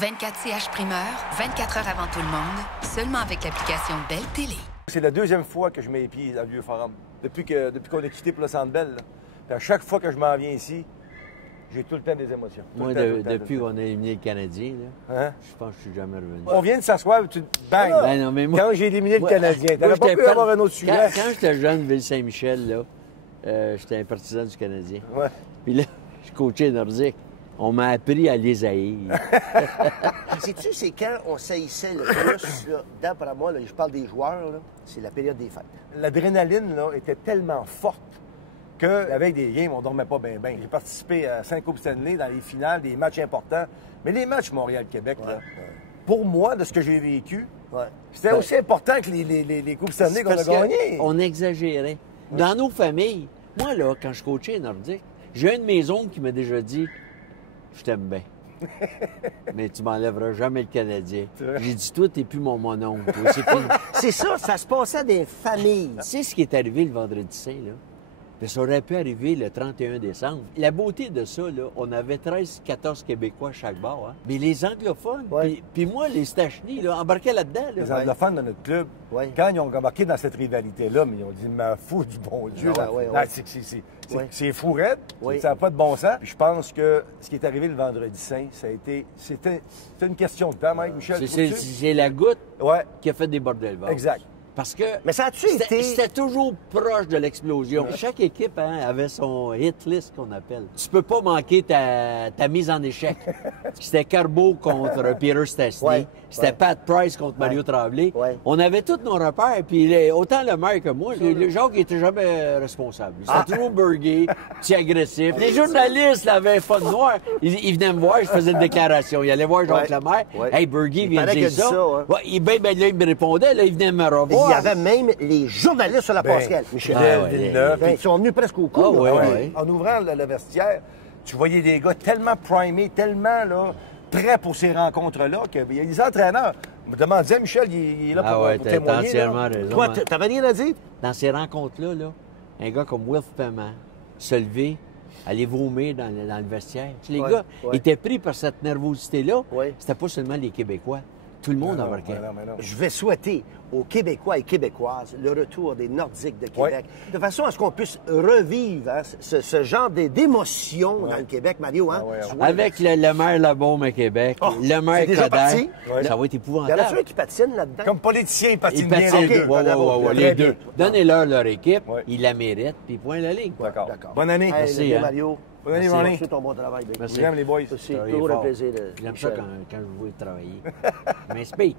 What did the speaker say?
24 CH primeur, 24 heures avant tout le monde, seulement avec l'application Belle Télé. C'est la deuxième fois que je mets les pieds dans le Vieux-Forum. Depuis qu'on a quitté pour le Centre Bell. Puis à chaque fois que je m'en viens ici, j'ai tout le temps des émotions. Moi, depuis qu'on a éliminé le Canadien, là, hein? je pense que je suis jamais revenu. On vient de s'asseoir, tu bang! Ben non, mais moi, quand j'ai éliminé le Canadien, t'aurais pas pu avoir un autre sujet. Quand j'étais jeune, Ville-Saint-Michel, là, j'étais un partisan du Canadien. Ouais. Puis là, je coachais Nordique. On m'a appris à les haïr. Sais-tu, c'est quand on saillissait le plus, là, d'après moi, là, je parle des joueurs, là, c'est la période des fêtes. L'adrénaline là, était tellement forte qu'avec des games, on ne dormait pas bien. J'ai participé à 5 Coupes Stanley dans les finales, des matchs importants. Mais les matchs Montréal-Québec, là, pour moi, de ce que j'ai vécu, c'était aussi important que les Coupes Stanley qu'on a gagnées. On exagérait. Dans nos familles, moi, là, quand je coachais Nordique, j'ai un de mes oncles qui m'a déjà dit « Je t'aime bien. Mais tu m'enlèveras jamais le Canadien. » J'ai dit « Toi, t'es plus mon oncle. C'est fini. » C'est ça se passait des familles. Tu sais ce qui est arrivé le vendredi saint, là? Puis ça aurait pu arriver le 31 décembre. La beauté de ça, là, on avait 13-14 Québécois à chaque bar. Hein? Mais les anglophones, puis moi, les Stachny, là, embarquaient là-dedans. Là. Les anglophones de notre club, quand ils ont embarqué dans cette rivalité-là, mais ils ont dit « Mais fou du bon Dieu! » C'est fou raide, ça n'a pas de bon sens. Puis je pense que ce qui est arrivé le vendredi saint, c'était une question de temps, Mike, Michel. C'est la goutte qui a fait déborder le vase. Exact. Parce que mais ça a-tu été... C'était toujours proche de l'explosion. Chaque équipe avait son hit list qu'on appelle. Tu peux pas manquer ta mise en échec. C'était Carbeau contre Peter Stastny. C'était Pat Price contre Mario Tremblay. On avait tous nos repères. Puis autant le maire que moi, le Jacques n'était jamais responsable. C'était toujours burgué, petit agressif. Les journalistes avaient un fun noir. Ils venaient me voir, je faisais une déclaration. Ils allaient voir Jacques Lemaire. Hey, Burgué vient de dire ça. Là, il me répondait. Là, il venait me revoir. Il y avait même les journalistes sur la passerelle, Michel. Ils sont venus presque au cou. En ouvrant le vestiaire, tu voyais des gars tellement primés, tellement là, prêts pour ces rencontres-là, qu'il y a des entraîneurs. Je me demandais, Michel, il est là pour témoigner. T'as entièrement raison. Toi, t'avais rien à dire? Dans ces rencontres-là, là, un gars comme Wilf Paiement se lever, aller vomir dans le vestiaire. Les gars étaient pris par cette nervosité-là. C'était pas seulement les Québécois. Tout le monde embarquait. Je vais souhaiter aux Québécois et Québécoises le retour des Nordiques de Québec, de façon à ce qu'on puisse revivre ce genre d'émotions dans le Québec, Mario. Hein? Avec le maire Labaume à Québec, le maire Coderre, ça va être épouvantable. Il y en a qui patinent là-dedans? Comme politicien, ils patinent bien les deux. Donnez-leur leur équipe, ils la méritent, puis point la ligne. D'accord. Bonne année. Merci, Mario. Bonne année, Ronnie. Merci ton bon travail. Merci. J'aime les boys. C'est toujours un plaisir. J'aime ça quand je vous vois travailler. Mais c'est